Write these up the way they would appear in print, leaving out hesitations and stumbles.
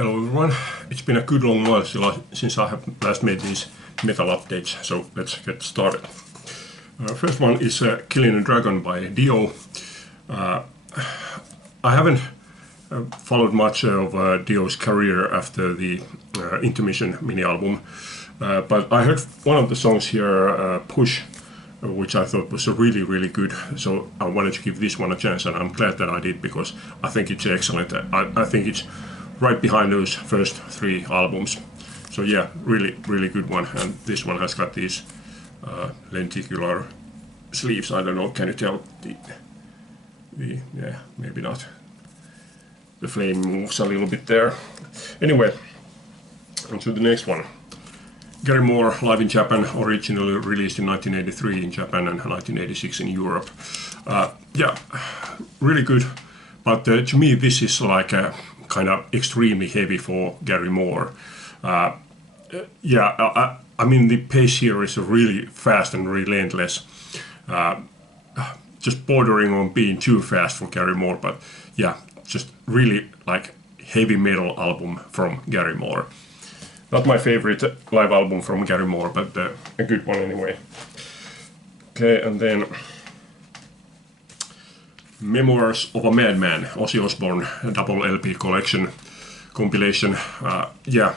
Hello everyone, it's been a good long while since I have last made these metal updates, so let's get started. First one is Killing a Dragon by Dio. I haven't followed much of Dio's career after the Intermission mini-album, but I heard one of the songs here, Push, which I thought was really good, so I wanted to give this one a chance, and I'm glad that I did because I think it's excellent. I think it's right behind those first three albums. So yeah, really good one. And this one has got these lenticular sleeves. I don't know, can you tell the yeah, maybe not. The flame moves a little bit there. Anyway, on to the next one. Gary Moore, live in Japan, originally released in 1983 in Japan and 1986 in Europe. Yeah, really good. But to me, this is like a kind of extremely heavy for Gary Moore. Yeah, I mean the pace here is really fast and relentless, just bordering on being too fast for Gary Moore. But yeah, just really like heavy metal album from Gary Moore. Not my favorite live album from Gary Moore, but a good one anyway. Okay, and then Memoirs of a Madman, Ozzy Osbourne double LP collection compilation. Yeah,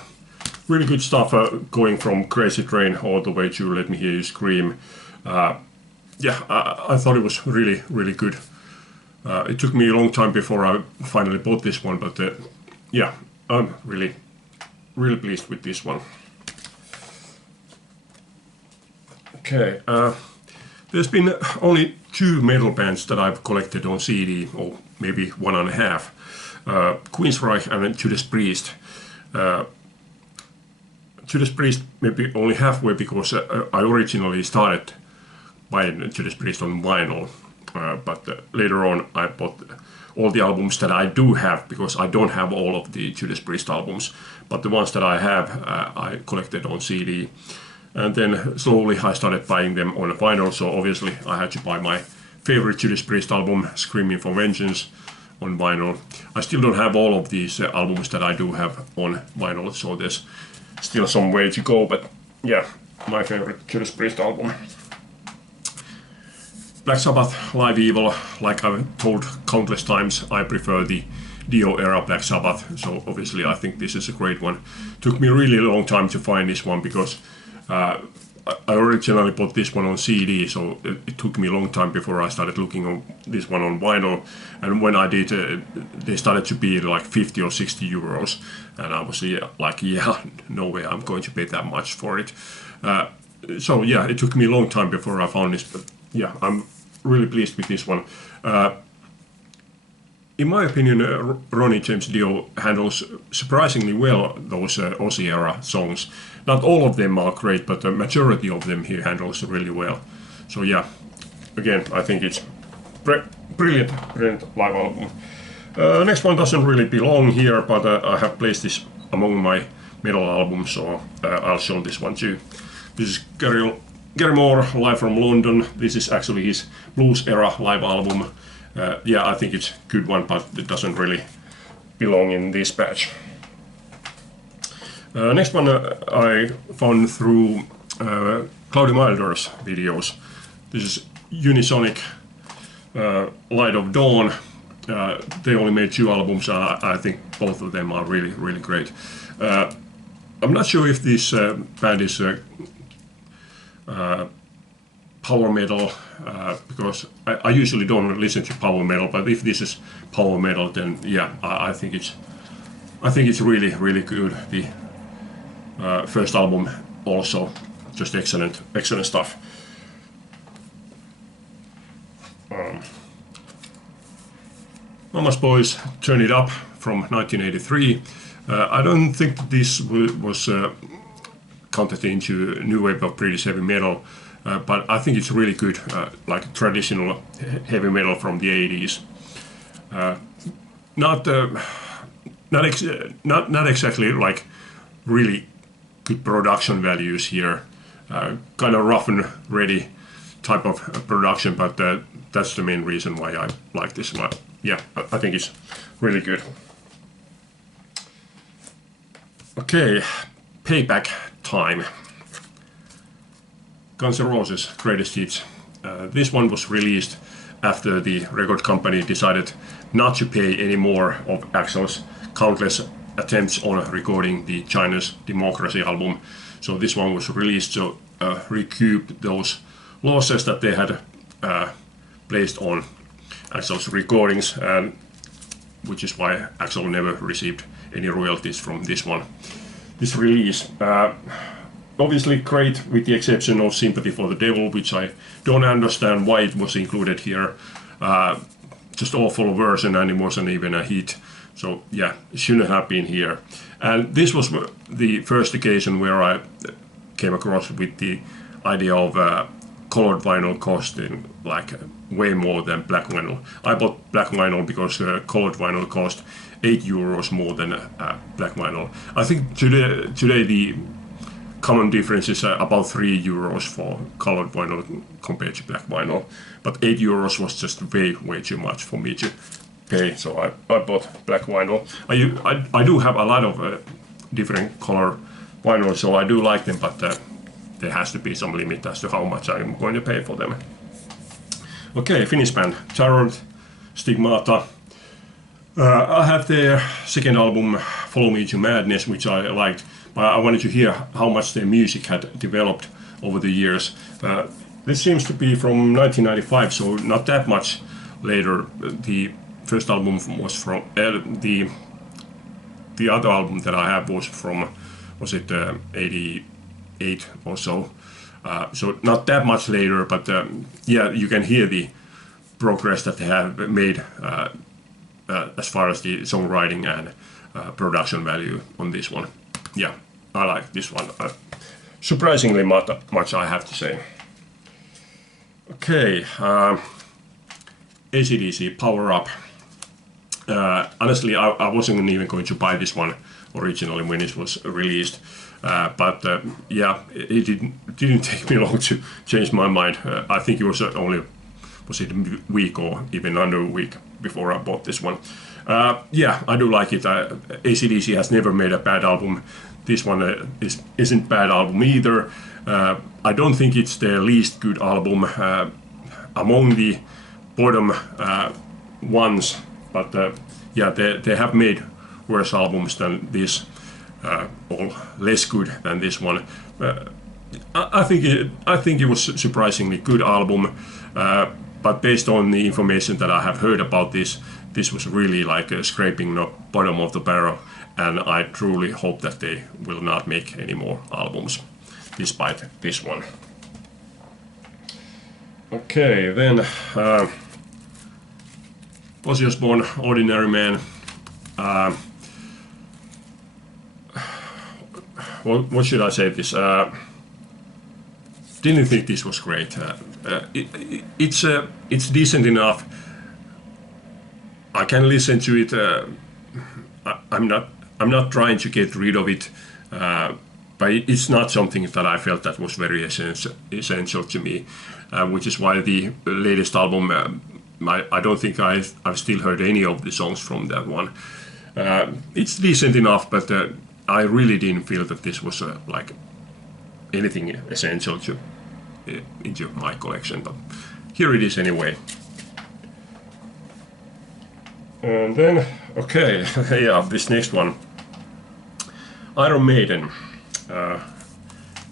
really good stuff, going from Crazy Train all the way to Let Me Hear You Scream. Yeah, I thought it was really good. It took me a long time before I finally bought this one, but yeah, I'm really pleased with this one. Okay, there's been only two metal bands that I've collected on CD, or maybe one and a half. Queensryche and Judas Priest. Judas Priest maybe only halfway because I originally started buying Judas Priest on vinyl, but later on I bought all the albums that I do have, because I don't have all of the Judas Priest albums, but the ones that I have I collected on CD. And then slowly I started buying them on vinyl, so obviously I had to buy my favorite Judas Priest album, Screaming for Vengeance, on vinyl. I still don't have all of these albums that I do have on vinyl, so there's still some way to go, but yeah, my favorite Judas Priest album. Black Sabbath, Live Evil, like I've told countless times, I prefer the Dio era Black Sabbath, so obviously I think this is a great one. Took me a really long time to find this one because I originally bought this one on CD, so it took me a long time before I started looking on this one on vinyl. And when I did, they started to be like 50 or 60 euros, and I was like, yeah, no way I'm going to pay that much for it. So yeah, it took me a long time before I found this, but yeah, I'm really pleased with this one. In my opinion, Ronnie James Dio handles surprisingly well those Ozzy era songs. Not all of them are great, but the majority of them he handles really well. So yeah, again, I think it's brilliant live album. Next one doesn't really belong here, but I have placed this among my metal albums, so I'll show this one too. This is Gary Moore, live from London. This is actually his blues era live album. Yeah, I think it's a good one, but it doesn't really belong in this batch. Next one I found through Cloudy Milder's videos. This is Unisonic, Light of Dawn. They only made two albums. I think both of them are really great. I'm not sure if this band is power metal, because I usually don't listen to power metal, but if this is power metal, then yeah, I think it's really good. The first album also just excellent stuff. Mama's Boys, Turn It Up from 1983. I don't think that this was counted into new wave of British heavy metal. But I think it's really good, like traditional heavy metal from the 80s. Not exactly like really good production values here. Kind of rough and ready type of production, but that's the main reason why I like this one. Yeah, I think it's really good. Okay, Payback Time. Guns N' Roses Greatest Hits. This one was released after the record company decided not to pay any more of Axl's countless attempts on recording the China's Democracy album. So this one was released to recoup those losses that they had placed on Axl's recordings, and which is why Axl never received any royalties from this one. This release, obviously great with the exception of Sympathy for the Devil, which I don't understand why it was included here. Just awful version, and it wasn't even a hit. So yeah, it shouldn't have been here. And this was the first occasion where I came across with the idea of colored vinyl costing like way more than black vinyl. I bought black vinyl because colored vinyl cost €8 more than black vinyl. I think today the common difference is about €3 for colored vinyl compared to black vinyl. But €8 was just way too much for me to pay, so I bought black vinyl. I do have a lot of different color vinyl, so I do like them, but there has to be some limit as to how much I'm going to pay for them. Okay, Finnish band, Jarrod, Stigmata. I have their second album, Follow Me to Madness, which I liked, but I wanted to hear how much their music had developed over the years. This seems to be from 1995, so not that much later. The first album was from the other album that I have was from, was it 88 or so. So not that much later, but yeah, you can hear the progress that they have made as far as the songwriting and production value on this one. Yeah, I like this one. Surprisingly much, I have to say. Okay, AC/DC, Power Up. Honestly, I wasn't even going to buy this one originally when it was released, but yeah, it didn't take me long to change my mind. I think it was only a week or even under a week before I bought this one. Yeah, I do like it. AC/DC has never made a bad album. This one isn't bad album either. I don't think it's their least good album among the bottom ones, but yeah, they have made worse albums than this, or less good than this one. I think it was a surprisingly good album, but based on the information that I have heard about this was really like scraping the bottom of the barrel, and I truly hope that they will not make any more albums despite this one. Okay, then Ozzy Osbourne, Ordinary Man. What should I say this? Didn't think this was great. It's decent enough. I can listen to it. I'm not trying to get rid of it, but it's not something that I felt that was very essential to me, which is why the latest album, I don't think I've still heard any of the songs from that one. It's decent enough, but I really didn't feel that this was like anything essential to into my collection. But here it is anyway. And then, okay, yeah, this next one, Iron Maiden,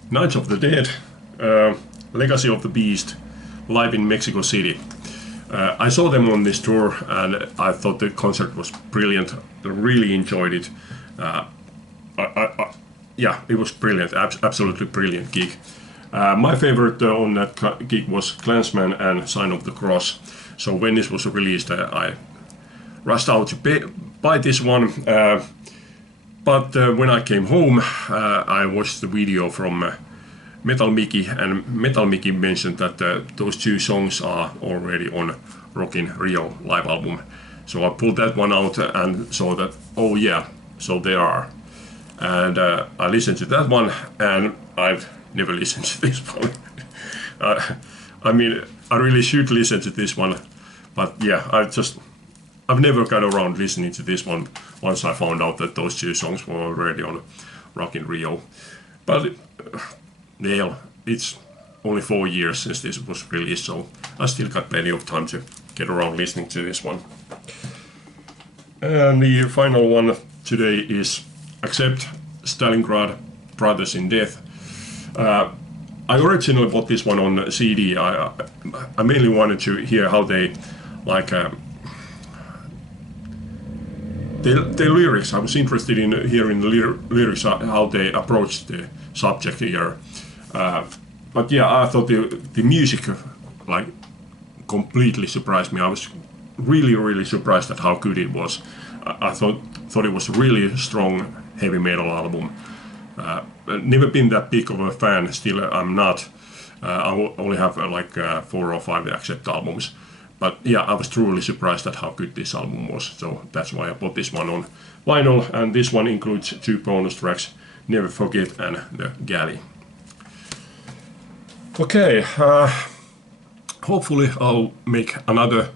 Nights of the Dead, Legacy of the Beast, live in Mexico City. I saw them on this tour and I thought the concert was brilliant. I really enjoyed it. Yeah, it was brilliant, absolutely brilliant gig. My favorite on that gig was Klansman and Sign of the Cross. So when this was released, I rushed out to buy this one. But when I came home, I watched the video from Metal Mickey, and Metal Mickey mentioned that those two songs are already on Rockin' Rio live album. So I pulled that one out and saw that, oh yeah, so they are. And I listened to that one, and I've never listened to this one. I mean, I really should listen to this one, but yeah, I've never got around listening to this one once I found out that those two songs were already on Rock in Rio. But well, it's only 4 years since this was released, so I still got plenty of time to get around listening to this one. And the final one today is Accept, Stalingrad, Brothers in Death. I originally bought this one on CD. I mainly wanted to hear how they like the lyrics. I was interested in hearing the lyrics, how they approached the subject here. But yeah, I thought the music like completely surprised me. I was really surprised at how good it was. I thought it was a really strong heavy metal album. Never been that big of a fan. Still, I'm not. I only have like 4 or 5 Accept albums. But yeah, I was truly surprised at how good this album was. So that's why I bought this one on vinyl. And this one includes 2 bonus tracks, Never Forget and The Galley. Okay, hopefully I'll make another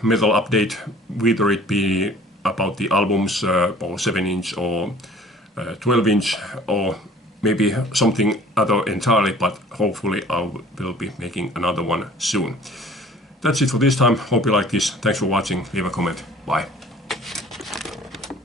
metal update, whether it be about the albums or 7-inch or 12-inch or maybe something other entirely, but hopefully I will be making another one soon. That's it for this time. Hope you like this. Thanks for watching. Leave a comment. Bye.